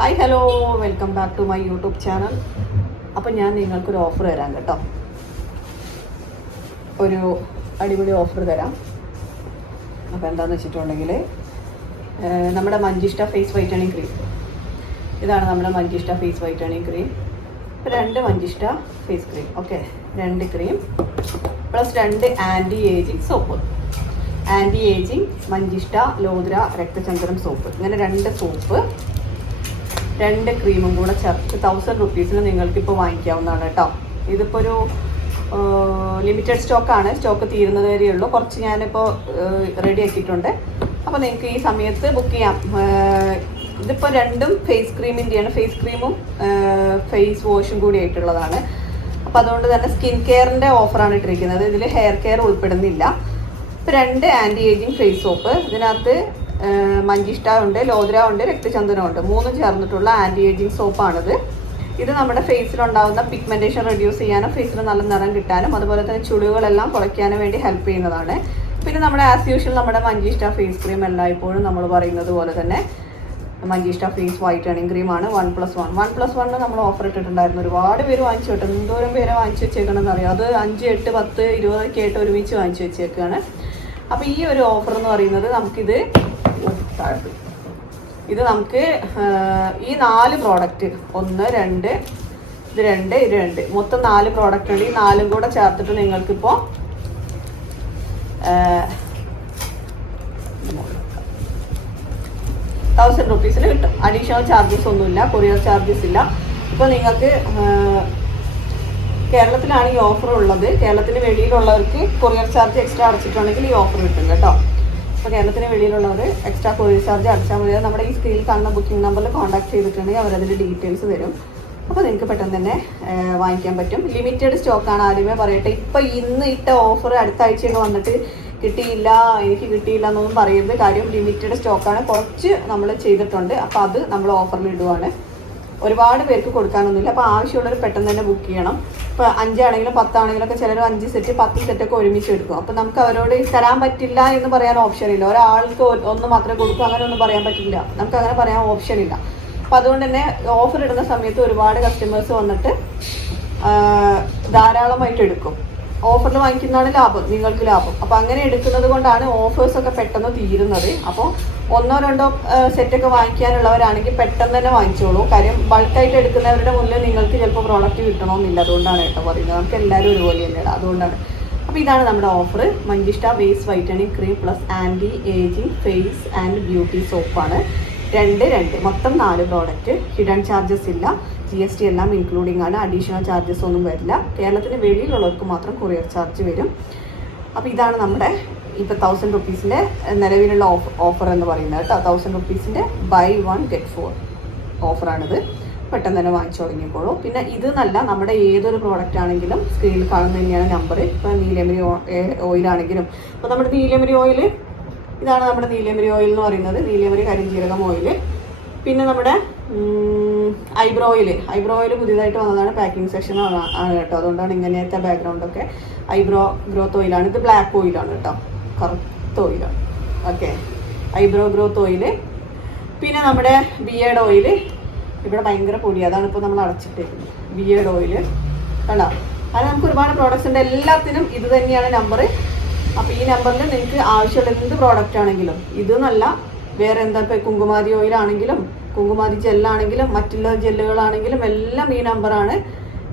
Hi hello welcome back to my YouTube channel അപ്പം ഞാൻ നിങ്ങൾക്കൊരു ഓഫർ തരാം കേട്ടോ. ഒരു അടിപൊളി ഓഫർ തരാം. അപ്പോൾ എന്താണെന്ന് വെച്ചിട്ടുണ്ടെങ്കിൽ നമ്മുടെ മഞ്ചിഷ്ട ഫേസ് വൈറ്റണിങ് ക്രീം ഇതാണ് നമ്മുടെ മഞ്ചിഷ്ട ഫേസ് വൈറ്റണിങ് ക്രീം ഇപ്പം രണ്ട് മഞ്ചിഷ്ട ഫേസ് ക്രീം ഓക്കെ രണ്ട് ക്രീം പ്ലസ് രണ്ട് anti ageing soap anti ageing Manjishta Lodhra രക്തചന്ദ്രം soap ഇങ്ങനെ രണ്ട് സോപ്പ് രണ്ട് ക്രീമും കൂടെ ചേർത്ത് തൗസൻഡ് റുപ്പീസിന് നിങ്ങൾക്ക് ഇപ്പോൾ വാങ്ങിക്കാവുന്നതാണ് കേട്ടോ. ഇതിപ്പോൾ ഒരു ലിമിറ്റഡ് സ്റ്റോക്കാണ് സ്റ്റോക്ക് തീരുന്നത് വരെയുള്ളൂ കുറച്ച് ഞാനിപ്പോൾ റെഡി ആക്കിയിട്ടുണ്ട്. അപ്പോൾ നിങ്ങൾക്ക് ഈ സമയത്ത് ബുക്ക് ചെയ്യാം. ഇതിപ്പോൾ രണ്ടും ഫേസ് ക്രീമിന്റെയാണ് ഫേസ് ക്രീമും ഫേസ് വാഷും കൂടി ആയിട്ടുള്ളതാണ്. അപ്പോൾ അതുകൊണ്ട് തന്നെ സ്കിൻ കെയറിന്റെ ഓഫറാണ് ഇട്ടിരിക്കുന്നത്. ഇതിൽ ഹെയർ കെയർ ഉൾപ്പെടുന്നില്ല. ഇപ്പോൾ രണ്ട് ആന്റി ഏജിങ് ഫേസ് സോപ്പ് ഇതിനകത്ത് മഞ്ചിഷ്ട ഉണ്ട് ലോദ്ര ഉണ്ട് രക്തചന്ദനം ഉണ്ട് മൂന്നും ചേർന്നിട്ടുള്ള ആന്റി ഏജിങ് സോപ്പാണിത്. ഇത് നമ്മുടെ ഫേസിലുണ്ടാകുന്ന പിഗ്മെന്റേഷൻ റെഡ്യൂസ് ചെയ്യാനും ഫേസിൽ നല്ല നിറം കിട്ടാനും അതുപോലെ തന്നെ ചുളിവുകളെല്ലാം കുറയ്ക്കാനും വേണ്ടി ഹെൽപ്പ് ചെയ്യുന്നതാണ്. പിന്നെ നമ്മുടെ ആസ് യൂഷ്വൽ നമ്മുടെ മഞ്ചിഷ്ട ഫേസ് ക്രീം എല്ലായ്പ്പോഴും നമ്മൾ പറയുന്നത് പോലെ തന്നെ മഞ്ചിഷ്ട ഫേസ് വൈറ്റണിങ് ക്രീമാണ് one plus one one plus one നമ്മൾ ഓഫർ ഇട്ടിട്ടുണ്ടായിരുന്നു. ഒരുപാട് പേര് വാങ്ങിച്ചു കിട്ടും. എന്തോരം പേരെ വാങ്ങിച്ചു വെച്ചേക്കണമെന്ന് അറിയാം. അത് അഞ്ച് എട്ട് പത്ത് ഇരുപതൊക്കെ ആയിട്ട് ഒരുമിച്ച് വാങ്ങിച്ചു വെച്ചേക്കാണ്. അപ്പോൾ ഈ ഒരു ഓഫർ എന്ന് പറയുന്നത് നമുക്കിത് ഓ, ഇത് നമുക്ക് ഈ നാല് പ്രോഡക്റ്റ് ഒന്ന് രണ്ട് ഇത് രണ്ട് ഇത് രണ്ട്. മൊത്തം നാല് പ്രോഡക്റ്റ് ഉണ്ട് ഈ നാലും കൂടെ ചേർത്തിട്ട് നിങ്ങൾക്കിപ്പോൾ തൗസൻഡ് റുപ്പീസിന് കിട്ടും. അഡീഷണൽ ചാർജസ് ഒന്നുമില്ല. കൊറിയർ ചാർജസ് ഇല്ല. ഇപ്പോൾ നിങ്ങൾക്ക് കേരളത്തിലാണ് ഈ ഓഫർ ഉള്ളത്. കേരളത്തിന് വെളിയിലുള്ളവർക്ക് കൊറിയർ ചാർജ് എക്സ്ട്രാ അടച്ചിട്ടുണ്ടെങ്കിൽ ഈ ഓഫർ കിട്ടും കേട്ടോ. അപ്പോൾ കേരളത്തിന് വെളിയിലുള്ളവർ എക്സ്ട്രാ കൊറിയർ ചാർജ് അടച്ചാൽ മതി. നമ്മുടെ ഈ സ്ക്രീനിൽ കാണുന്ന ബുക്കിംഗ് നമ്പറിൽ കോൺടാക്ട് ചെയ്തിട്ടുണ്ടെങ്കിൽ അവരതിന്റെ ഡീറ്റെയിൽസ് തരും അപ്പോൾ നിങ്ങൾക്ക് പെട്ടെന്ന് തന്നെ വാങ്ങിക്കാൻ പറ്റും. ലിമിറ്റഡ് സ്റ്റോക്കാണ് ആദ്യമേ പറയട്ടെ. ഇപ്പോൾ ഇന്ന് ഇട്ട ഓഫർ അടുത്ത ആഴ്ചയൊക്കെ വന്നിട്ട് കിട്ടിയില്ല എനിക്ക് കിട്ടിയില്ല എന്നൊന്നും പറയരുത്. കാര്യം ലിമിറ്റഡ് സ്റ്റോക്കാണ് കുറച്ച് നമ്മൾ ചെയ്തിട്ടുണ്ട്. അപ്പോൾ അത് നമ്മൾ ഓഫറിൽ ഇടുവാണ്. ഒരുപാട് പേർക്ക് കൊടുക്കാനൊന്നുമില്ല. അപ്പോൾ ആവശ്യമുള്ളവർ പെട്ടെന്ന് തന്നെ ബുക്ക് ചെയ്യണം. ഇപ്പോൾ അഞ്ചാണെങ്കിലും പത്താണെങ്കിലും ഒക്കെ ചിലർ അഞ്ച് സെറ്റ് പത്ത് സെറ്റൊക്കെ ഒരുമിച്ച് എടുക്കും. അപ്പോൾ നമുക്ക് അവരോട് തരാൻ പറ്റില്ല എന്ന് പറയാൻ ഓപ്ഷൻ ഇല്ല. ഒരാൾക്ക് ഒന്ന് മാത്രമേ കൊടുക്കൂ അങ്ങനെ ഒന്നും പറയാൻ പറ്റില്ല. നമുക്ക് അങ്ങനെ പറയാൻ ഓപ്ഷൻ ഇല്ല. അപ്പം അതുകൊണ്ട് തന്നെ ഓഫർ ഇടുന്ന സമയത്ത് ഒരുപാട് കസ്റ്റമേഴ്സ് വന്നിട്ട് ധാരാളമായിട്ട് എടുക്കും. ഓഫറിൽ വാങ്ങിക്കുന്നതാണ് ലാഭം നിങ്ങൾക്ക് ലാഭം. അപ്പോൾ അങ്ങനെ എടുക്കുന്നത് കൊണ്ടാണ് ഓഫേഴ്സ് ഒക്കെ പെട്ടെന്ന് തീരുന്നത്. അപ്പോൾ ഒന്നോ രണ്ടോ സെറ്റൊക്കെ വാങ്ങിക്കാനുള്ളവരാണെങ്കിൽ പെട്ടെന്ന് തന്നെ വാങ്ങിച്ചോളൂ. കാര്യം ബൾക്കായിട്ട് എടുക്കുന്നവരുടെ മുന്നിൽ നിങ്ങൾക്ക് ചിലപ്പോൾ പ്രോഡക്റ്റ് കിട്ടണമെന്നില്ല. അതുകൊണ്ടാണ് കേട്ടോ പറയുന്നത്. നമുക്ക് എല്ലാവരും ഒരുപോലെ തന്നെയാണ്. അതുകൊണ്ടാണ്. അപ്പോൾ ഇതാണ് നമ്മുടെ offer Manjishta face whitening cream plus anti ageing face and beauty സോപ്പാണ് രണ്ട് രണ്ട്. മൊത്തം നാല് പ്രോഡക്റ്റ് ഹിഡൻ ചാർജസ് ഇല്ല. ജി എസ് ടി എല്ലാം ഇൻക്ലൂഡിംഗ് ആണ്. അഡീഷണൽ ചാർജസ് ഒന്നും വരില്ല. കേരളത്തിന് വെളിയിലുള്ളവർക്ക് മാത്രം കൊറിയർ ചാർജ് വരും. അപ്പോൾ ഇതാണ് നമ്മുടെ ഇപ്പോൾ തൗസൻഡ് റുപ്പീസിന്റെ നിലവിലുള്ള ഓഫ് ഓഫർ എന്ന് പറയുന്നത് കേട്ടോ. തൗസൻഡ് റുപ്പീസിന്റെ ബൈ വൺ ഗെറ്റ് ഫോർ ഓഫറാണിത് പെട്ടെന്ന് തന്നെ വാങ്ങിച്ചു തുടങ്ങിക്കോളൂ. പിന്നെ ഇത് നല്ല നമ്മുടെ ഏതൊരു പ്രോഡക്റ്റ് ആണെങ്കിലും സ്ക്രീനിൽ കാണുന്ന തന്നെയാണ് നമ്പർ ഇപ്പോൾ നീലമരി ഓയിലാണെങ്കിലും അപ്പോൾ നമ്മുടെ നീലമരി ഓയിൽ ഇതാണ് നമ്മുടെ നീലമരി ഓയിൽ എന്ന് പറയുന്നത്. നീലമരി കരിഞ്ജീരകം ഓയിൽ പിന്നെ നമ്മുടെ ഐബ്രോ ഓയിൽ ഐബ്രോ ഓയിൽ പുതിയതായിട്ട് വന്നതാണ്. പാക്കിംഗ് സെക്ഷൻ ആണ് കേട്ടോ. അതുകൊണ്ടാണ് ഇങ്ങനത്തെ ബാക്ക്ഗ്രൗണ്ടൊക്കെ ഐബ്രോ ഗ്രോത്ത് ഓയിലാണ് ഇത് ബ്ലാക്ക് ഓയിലാണ് കേട്ടോ. കറുത്ത ഓയിലാണ് ഓക്കെ ഐബ്രോ ഗ്രോത്ത് ഓയിൽ പിന്നെ നമ്മുടെ ബിയേഡ് ഓയിൽ ഇവിടെ ഭയങ്കര പൊടി. അതാണ് ഇപ്പോൾ നമ്മൾ അടച്ചിട്ടേക്കുന്നത്. ബിയേഡ് ഓയിൽ കണ്ടോ? അത് നമുക്ക് ഒരുപാട് പ്രോഡക്റ്റ്സ് ഉണ്ട്. എല്ലാത്തിനും ഇത് തന്നെയാണ് നമ്പർ അപ്പോൾ ഈ നമ്പറിൽ നിങ്ങൾക്ക് ആവശ്യമുള്ള എന്ത് പ്രോഡക്റ്റ് ആണെങ്കിലും ഇത് എന്നല്ല വേറെ എന്താ ഇപ്പോൾ കുങ്കുമാരി ഓയിൽ ആണെങ്കിലും കുങ്കുമാരി ജെല്ലാണെങ്കിലും മറ്റുള്ള ജെല്ലുകളാണെങ്കിലും എല്ലാം ഈ നമ്പറാണ്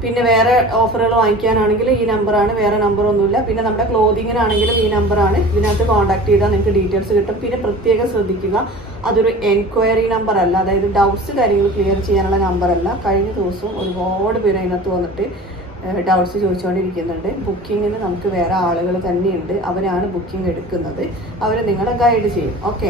പിന്നെ വേറെ ഓഫറുകൾ വാങ്ങിക്കാനാണെങ്കിലും ഈ നമ്പറാണ് വേറെ നമ്പർ ഒന്നുമില്ല. പിന്നെ നമ്മുടെ ക്ലോതിങ്ങിനാണെങ്കിലും ഈ നമ്പറാണ് ഇതിനകത്ത് കോൺടാക്ട് ചെയ്താൽ നിങ്ങൾക്ക് ഡീറ്റെയിൽസ് കിട്ടും. പിന്നെ പ്രത്യേകം ശ്രദ്ധിക്കുക അതൊരു എൻക്വയറി നമ്പർ അല്ല. അതായത് ഡൗട്ട്സ് കാര്യങ്ങൾ ക്ലിയർ ചെയ്യാനുള്ള നമ്പർ അല്ല. കഴിഞ്ഞ ദിവസം ഒരുപാട് പേര് അതിനകത്ത് വന്നിട്ട് ഡൗട്ട്സ് ചോദിച്ചുകൊണ്ടിരിക്കുന്നുണ്ട്. ബുക്കിങ്ങിന് നമുക്ക് വേറെ ആളുകൾ തന്നെയുണ്ട്. അവരാണ് ബുക്കിംഗ് എടുക്കുന്നത്. അവർ നിങ്ങളെ ഗൈഡ് ചെയ്യും. ഓക്കെ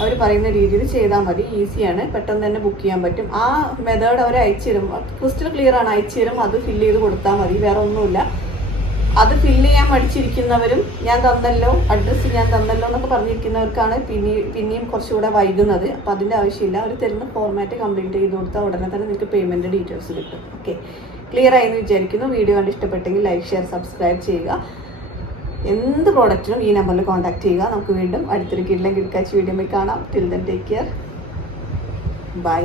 അവർ പറയുന്ന രീതിയിൽ ചെയ്താൽ മതി. ഈസിയാണ് പെട്ടെന്ന് തന്നെ ബുക്ക് ചെയ്യാൻ പറ്റും. ആ മെത്തേഡ് അവർ അയച്ചു തരും ക്രിസ്റ്റൽ ക്ലിയർ ആണ്. അയച്ചു തരും അത് ഫില്ല് ചെയ്ത് കൊടുത്താൽ മതി. വേറെ ഒന്നുമില്ല. അത് ഫില്ല് ചെയ്യാൻ മടിച്ചിരിക്കുന്നവരും ഞാൻ തന്നല്ലോ. അഡ്രസ്സ് ഞാൻ തന്നല്ലോ എന്നൊക്കെ പറഞ്ഞിരിക്കുന്നവർക്കാണ് പിന്നെ പിന്നെയും കുറച്ചുകൂടെ വൈകുന്നത്. അപ്പം അതിന്റെ ആവശ്യമില്ല. അവർ തരുന്ന ഫോർമാറ്റ് കംപ്ലീറ്റ് ചെയ്ത് കൊടുത്താൽ ഉടനെ തന്നെ നിങ്ങൾക്ക് പേയ്മെന്റ് ഡീറ്റെയിൽസ് കിട്ടും. ഓക്കെ ക്ലിയർ ആയി എന്ന് വിചാരിക്കുന്നു. വീഡിയോ കണ്ട് ഇഷ്ടപ്പെട്ടെങ്കിൽ ലൈക്ക് ഷെയർ സബ്സ്ക്രൈബ് ചെയ്യുക. എന്ത് പ്രോഡക്റ്റിനും ഈ നമ്പറിൽ കോൺടാക്ട് ചെയ്യുക. നമുക്ക് വീണ്ടും അടുത്തൊരു കിഡ്ലം കിടക്കാച്ച് വീഡിയോ കാണാം. Till then take care bye